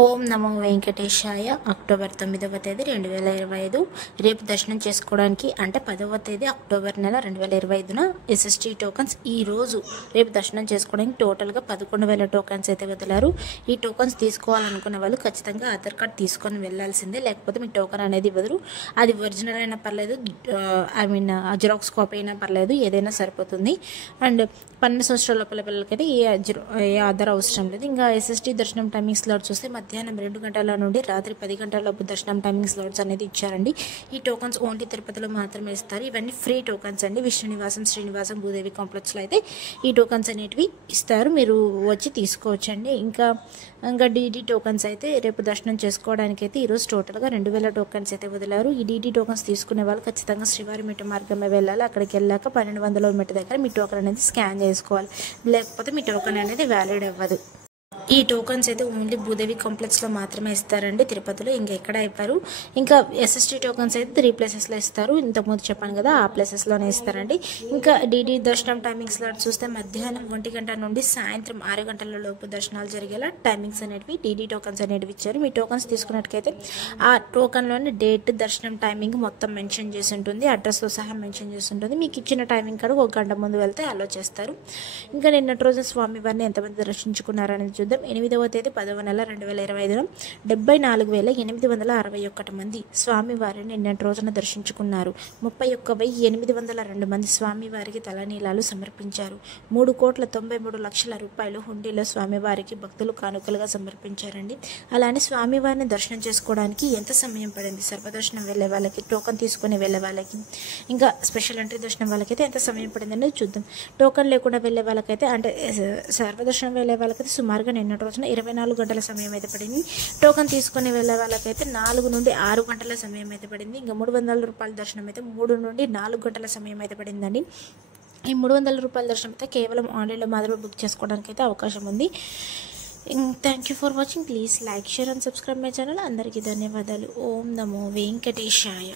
ఓం నమో వెంకటేశాయ. October 9వ తేదీ 2025 రేపు దర్శనం చేసుకోవడానికి అంటే 10వ తేదీ అక్టోబర్ నెల 2025న ఎస్ఎస్టీ టోకన్స్ ఈరోజు రేపు దర్శనం చేసుకోవడానికి టోటల్గా 11,000 టోకన్స్ అయితే వదిలారు. ఈ టోకన్స్ తీసుకోవాలనుకున్న వాళ్ళు ఖచ్చితంగా ఆధార్ కార్డ్ తీసుకొని వెళ్ళాల్సిందే, లేకపోతే మీ టోకన్ అనేది ఇవ్వరు. అది ఒరిజినల్ అయినా పర్లేదు, జిరాక్స్ కాపీ అయినా పర్లేదు, ఏదైనా సరిపోతుంది. అండ్ 12 సంవత్సరాల లోపల పిల్లలకైతే ఏ ఆధార్ అవసరం లేదు. ఇంకా ఎస్ఎస్టీ దర్శనం టైమింగ్ స్లాట్ చూస్తే మధ్యాహ్నం 2 గంటల నుండి రాత్రి 10 గంటల లోపు దర్శనం టైమింగ్ స్లాట్స్ అనేది ఇచ్చారండి. ఈ టోకన్స్ ఓన్లీ తిరుపతిలో మాత్రమే ఇస్తారు. ఇవన్నీ ఫ్రీ టోకన్స్ అండి. విష్ణునివాసం, శ్రీనివాసం, భూదేవి కాంప్లెక్స్లో అయితే ఈ టోకన్స్ అనేటివి ఇస్తారు, మీరు వచ్చి తీసుకోవచ్చండి. ఇంకా డీడీ టోకన్స్ అయితే రేపు దర్శనం చేసుకోవడానికి అయితే ఈరోజు టోటల్గా 2,000 టోకన్స్ అయితే వదిలారు. ఈ డీడీ టోకన్స్ తీసుకునే వాళ్ళు ఖచ్చితంగా శ్రీవారి మెట్టు మార్గమే వెళ్ళాలి. అక్కడికి వెళ్ళాక 1200 మెట్టు దగ్గర మీ టోకన్ అనేది స్కాన్ చేసుకోవాలి, లేకపోతే మీ టోకన్ అనేది వ్యాలిడ్ అవ్వదు. ఈ టోకన్స్ అయితే ఓన్లీ భూదేవి కాంప్లెక్స్లో మాత్రమే ఇస్తారండి, తిరుపతిలో ఇంకెక్కడ ఇవ్వరు. ఇంకా ఎస్ఎస్టీ టోకన్స్ అయితే 3 ప్లేసెస్లో ఇస్తారు. ఇంతకుముందు చెప్పాను కదా, ఆ ప్లేసెస్లోనే ఇస్తారండి. ఇంకా డీడీ దర్శనం టైమింగ్స్ చూస్తే మధ్యాహ్నం 1 గంట నుండి సాయంత్రం 6 గంటల లోపు దర్శనాలు జరిగేలా టైమింగ్స్ అనేటివి డీడీ టోకన్స్ అనేటివి ఇచ్చారు. మీ టోకన్స్ తీసుకున్నట్టుకైతే ఆ టోకన్లోని డేట్, దర్శనం టైమింగ్ మొత్తం మెన్షన్ చేసి ఉంటుంది, అడ్రస్తో సహా మెన్షన్ చేసి ఉంటుంది. మీకు ఇచ్చిన టైమింగ్ కాడ 1 గంట ముందు వెళ్తే అలో చేస్తారు. ఇంకా నిన్నటి రోజు స్వామివారిని ఎంతమంది దర్శించుకున్నారనేది చూద్దాం. 8వ తేదీ 10వ నెల 2025 74,861 మంది స్వామివారిని నిన్నటి రోజున దర్శించుకున్నారు. 31,802 మంది స్వామివారికి తలనీలాలు సమర్పించారు. 3,93,00,000 రూపాయలు హుండీలో స్వామివారికి భక్తులు కానుకలుగా సమర్పించారండి. అలానే స్వామివారిని దర్శనం చేసుకోవడానికి ఎంత సమయం పడింది, సర్వదర్శనం వెళ్ళే వాళ్ళకి, టోకన్ తీసుకుని వెళ్ళే వాళ్ళకి, ఇంకా స్పెషల్ ఎంట్రీ దర్శనం వాళ్ళకైతే ఎంత సమయం పడింది అనేది చూద్దాం. టోకన్ లేకుండా వెళ్ళే వాళ్ళకైతే అంటే సర్వదర్శనం వెళ్ళే వాళ్ళకైతే సుమారుగా నిన్నటి రోజున 24 గంటల సమయం అయితే పడింది. టోకన్ తీసుకుని వెళ్ళే వాళ్ళకైతే 4 నుండి 6 గంటల సమయం అయితే పడింది. ఇంకా 300 రూపాయల దర్శనం అయితే 3 నుండి 4 గంటల సమయం అయితే పడిందండి. ఈ 300 రూపాయల దర్శనం అయితే కేవలం ఆన్లైన్లో మాత్రమే బుక్ చేసుకోవడానికి అయితే అవకాశం ఉంది. Thank you for watching. Please like, share and subscribe my channel. అందరికీ ధన్యవాదాలు. ఓం నమో వెంకటేశాయ.